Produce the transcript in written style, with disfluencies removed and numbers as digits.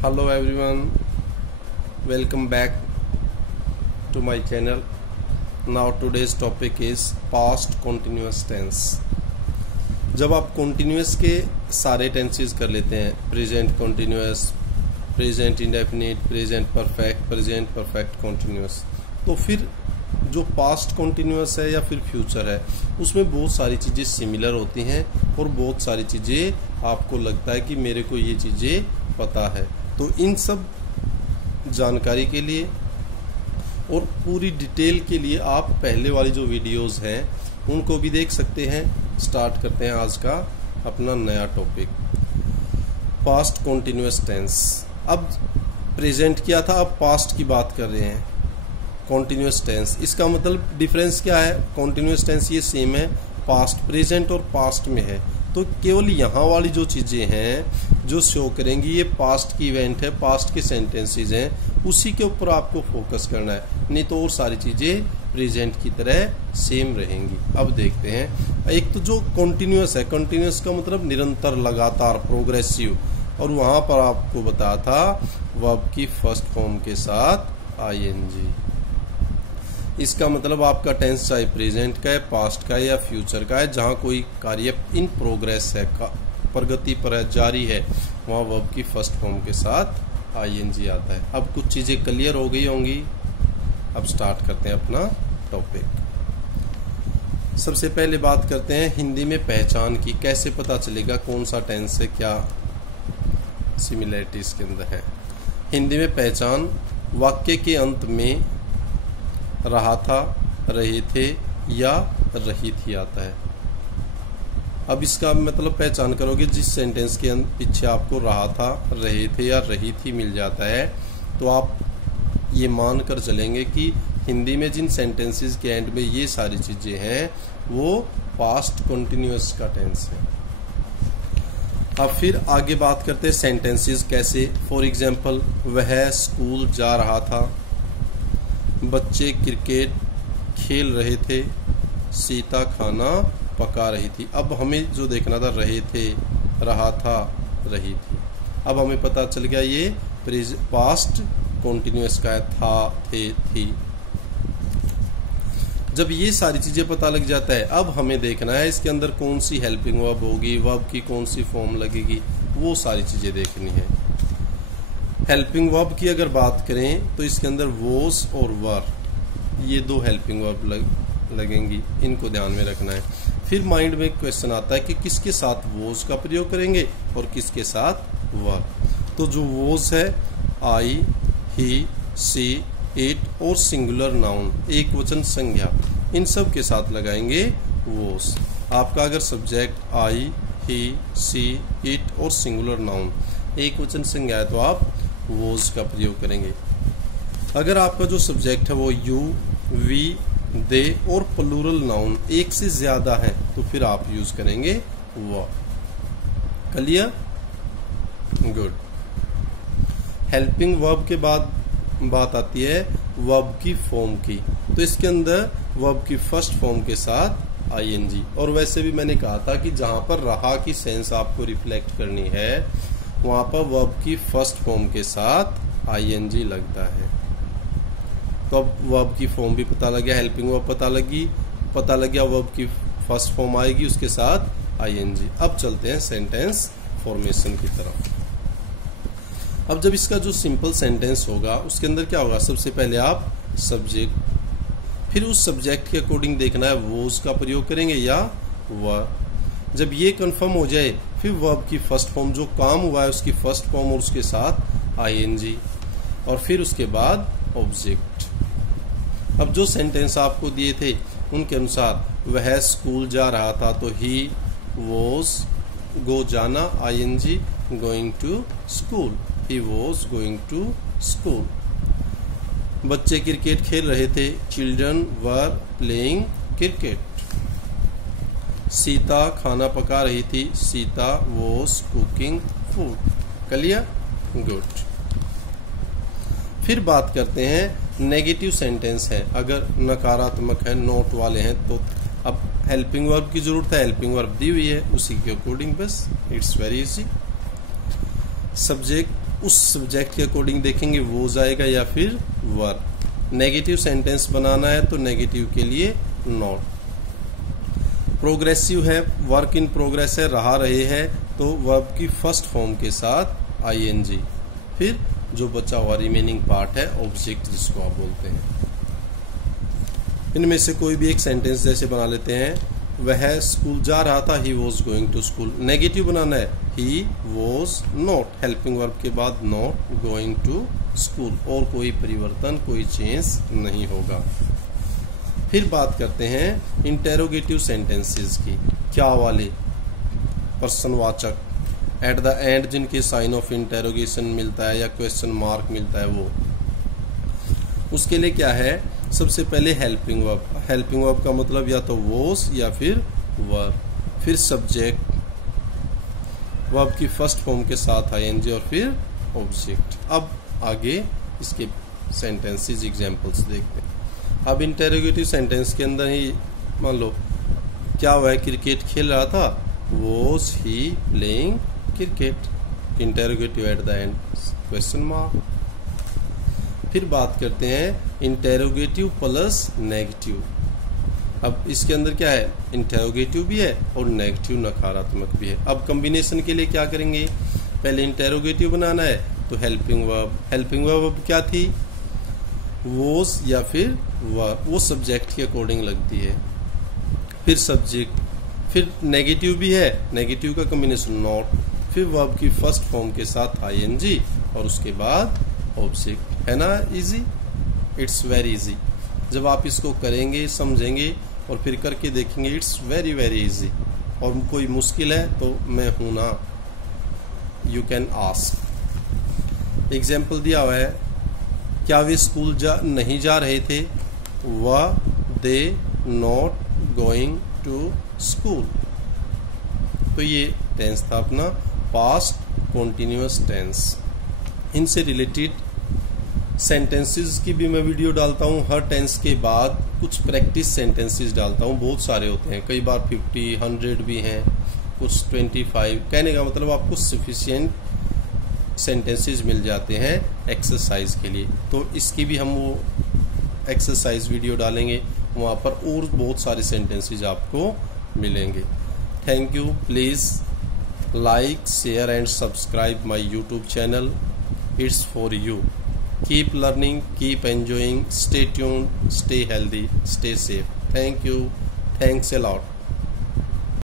Hello everyone, welcome back to my channel. Now today's topic is past continuous tense. जब आप continuous के सारे tenses कर लेते हैं, present continuous, present indefinite, present perfect continuous, तो फिर जो past continuous है या फिर future है उसमें बहुत सारी चीज़ें सिमिलर होती हैं और बहुत सारी चीज़ें आपको लगता है कि मेरे को ये चीज़ें पता है। तो इन सब जानकारी के लिए और पूरी डिटेल के लिए आप पहले वाली जो वीडियोस हैं उनको भी देख सकते हैं। स्टार्ट करते हैं आज का अपना नया टॉपिक, पास्ट कॉन्टिन्यूअस टेंस। अब प्रेजेंट किया था, अब पास्ट की बात कर रहे हैं। कॉन्टिन्यूअस टेंस, इसका मतलब डिफरेंस क्या है? कॉन्टिन्यूअस टेंस ये सेम है, पास्ट प्रेजेंट और पास्ट में है। तो केवल यहाँ वाली जो चीज़ें हैं जो शो करेंगी ये पास्ट की इवेंट है, पास्ट के सेंटेंसेस हैं, उसी के ऊपर आपको फोकस करना है, नहीं तो और सारी चीज़ें प्रेजेंट की तरह सेम रहेंगी। अब देखते हैं, एक तो जो कॉन्टिन्यूअस है, कॉन्टिन्यूअस का मतलब निरंतर, लगातार, प्रोग्रेसिव, और वहाँ पर आपको बताया था वर्ब की फर्स्ट फॉर्म के साथ आईएनजी। इसका मतलब आपका टेंस चाहे प्रेजेंट का है, पास्ट का है या फ्यूचर का है, जहाँ कोई कार्य इन प्रोग्रेस है, प्रगति पर है, जारी है, वहाँ वर्ब की फर्स्ट फॉर्म के साथ आईएनजी आता है। अब कुछ चीज़ें क्लियर हो गई होंगी। अब स्टार्ट करते हैं अपना टॉपिक। सबसे पहले बात करते हैं हिंदी में पहचान की। कैसे पता चलेगा कौन सा टेंस है, क्या सिमिलरिटी इसके अंदर है। हिंदी में पहचान, वाक्य के अंत में रहा था, रहे थे या रही थी आता है। अब इसका मतलब पहचान करोगे जिस सेंटेंस के पीछे आपको रहा था, रहे थे या रही थी मिल जाता है, तो आप ये मान कर चलेंगे कि हिंदी में जिन सेंटेंसेस के एंड में ये सारी चीज़ें हैं वो पास्ट कंटिन्यूअस का टेंस है। अब फिर आगे बात करते हैं सेंटेंसेस कैसे। फॉर एग्जाम्पल, वह स्कूल जा रहा था, बच्चे क्रिकेट खेल रहे थे, सीता खाना पका रही थी। अब हमें जो देखना था रहे थे, रहा था, रही थी। अब हमें पता चल गया ये पास्ट कॉन्टिन्यूअस का है, था, थे, थी। जब ये सारी चीजें पता लग जाता है, अब हमें देखना है इसके अंदर कौन सी हेल्पिंग वर्ब होगी, वर्ब की कौन सी फॉर्म लगेगी, वो सारी चीजें देखनी है। हेल्पिंग वर्ब की अगर बात करें तो इसके अंदर वॉज और वर, ये दो हेल्पिंग वर्ब लगेंगी, इनको ध्यान में रखना है। फिर माइंड में क्वेश्चन आता है कि किसके साथ वॉज का प्रयोग करेंगे और किसके साथ वर। तो जो वॉज है, आई, ही, सी, इट और सिंगुलर नाउन, एक वचन संज्ञा, इन सब के साथ लगाएंगे वॉज। आपका अगर subject I, he, she, it और सिंगुलर नाउन एक वचन संज्ञा है तो आप वॉज का प्रयोग करेंगे। अगर आपका जो सब्जेक्ट है वो यू, वी, दे और प्लूरल नाउन एक से ज्यादा है तो फिर आप यूज करेंगे व। क्लियर? गुड। हेल्पिंग वर्ब के बाद बात आती है वर्ब की फॉर्म की। तो इसके अंदर वर्ब की फर्स्ट फॉर्म के साथ आईएनजी। और वैसे भी मैंने कहा था कि जहां पर रहा की सेंस आपको रिफ्लेक्ट करनी है वहां पर वर्ब की फर्स्ट फॉर्म के साथ आईएनजी लगता है। तो अब वर्ब की फॉर्म भी पता लग गया, हेल्पिंग वर्ब पता लग गया, वर्ब की फर्स्ट फॉर्म आएगी उसके साथ आईएनजी। अब चलते हैं सेंटेंस फॉर्मेशन की तरफ। अब जब इसका जो सिंपल सेंटेंस होगा उसके अंदर क्या होगा, सबसे पहले आप सब्जेक्ट, फिर उस सब्जेक्ट के अकॉर्डिंग देखना है वॉज का प्रयोग करेंगे या वर। जब ये कंफर्म हो जाए फिर वर्ब की फर्स्ट फॉर्म, जो काम हुआ है उसकी फर्स्ट फॉर्म और उसके साथ आईएनजी, और फिर उसके बाद ऑब्जेक्ट। अब जो सेंटेंस आपको दिए थे उनके अनुसार वह स्कूल जा रहा था तो ही वॉज, गो जाना, ING, going to school, he was going to school. बच्चे क्रिकेट खेल रहे थे, children were playing cricket. Sita खाना पका रही थी, Sita was cooking food. Clear? Good. फिर बात करते हैं नेगेटिव सेंटेंस है, अगर नकारात्मक है, नोट वाले हैं, तो अब हेल्पिंग वर्ब की जरूरत है, हेल्पिंग वर्ब दी हुई है, उसी के अकॉर्डिंग बस इट्स वेरी इजी। सब्जेक्ट उस सब्जेक्ट के अकॉर्डिंग देखेंगे वो जाएगा या फिर वर। नेगेटिव सेंटेंस बनाना है तो नेगेटिव के लिए नॉट। प्रोग्रेसिव है, वर्क इन प्रोग्रेस है, रहा रहे है, तो वर्ब की फर्स्ट फॉर्म के साथ आईएनजी। फिर जो बचा हुआ रिमेनिंग पार्ट है ऑब्जेक्ट जिसको आप बोलते हैं। इनमें से कोई भी एक सेंटेंस जैसे बना लेते हैं, वह स्कूल जा रहा था, he was going to school. Negative बनाना है, he was not, helping verb के बाद नॉट, गोइंग टू स्कूल, और कोई परिवर्तन, कोई चेंज नहीं होगा। फिर बात करते हैं इंटेरोगेटिव सेंटेंसेस की। क्या वाले? प्रश्नवाचक, एट द एंड जिनके साइन ऑफ इंटेरोगेशन मिलता है या क्वेश्चन मार्क मिलता है वो। उसके लिए क्या है? सबसे पहले हेल्पिंग वर्ब। हेल्पिंग वर्ब का मतलब या तो वॉज या फिर वर। फिर सब्जेक्ट, वर्ब की फर्स्ट फॉर्म के साथ आईएनजी, और फिर ऑब्जेक्ट। अब आगे इसके सेंटेंसेस एग्जांपल्स देखते हैं। अब इंटेरोगेटिव सेंटेंस के अंदर ही मान लो क्या वह क्रिकेट खेल रहा था, was he playing cricket. Interrogative at the end question mark. फिर बात करते हैं इंटेरोगेटिव प्लस नेगेटिव। अब इसके अंदर क्या है? इंटेरोगेटिव भी है और नेगेटिव नकारात्मक भी है। अब कॉम्बिनेशन के लिए क्या करेंगे? पहले इंटेरोगेटिव बनाना है तो हेल्पिंग वर्ब। हेल्पिंग वर्ब क्या थी? वॉज या फिर वर, वो सब्जेक्ट के अकॉर्डिंग लगती है। फिर सब्जेक्ट, फिर नेगेटिव भी है, नेगेटिव का कॉम्बिनेशन नॉट, फिर वर्ब की फर्स्ट फॉर्म के साथ आईएनजी, और उसके बाद ऑब्जेक्ट। है ना इजी? It's very easy. जब आप इसको करेंगे, समझेंगे और फिर करके देखेंगे, इट्स वेरी वेरी इजी। और कोई मुश्किल है तो मैं हूं ना, यू कैन आस्क। एग्जाम्पल दिया हुआ है, क्या वे स्कूल नहीं जा रहे थे? Were they not going to school. तो ये टेंस था अपना पास्ट कॉन्टिन्यूअस टेंस। इनसे रिलेटेड सेंटेंसेस की भी मैं वीडियो डालता हूँ। हर टेंस के बाद कुछ प्रैक्टिस सेंटेंसेस डालता हूँ। बहुत सारे होते हैं, कई बार 50, 100 भी हैं, कुछ 25। कहने का मतलब आपको सफिशिएंट सेंटेंसेस मिल जाते हैं एक्सरसाइज के लिए। तो इसकी भी हम वो एक्सरसाइज वीडियो डालेंगे, वहाँ पर और बहुत सारे सेंटेंसेस आपको मिलेंगे। Thank you. Please like, share and subscribe my YouTube channel. It's for you. Keep learning, keep enjoying, stay tuned, stay healthy, stay safe. Thank you. Thanks a lot.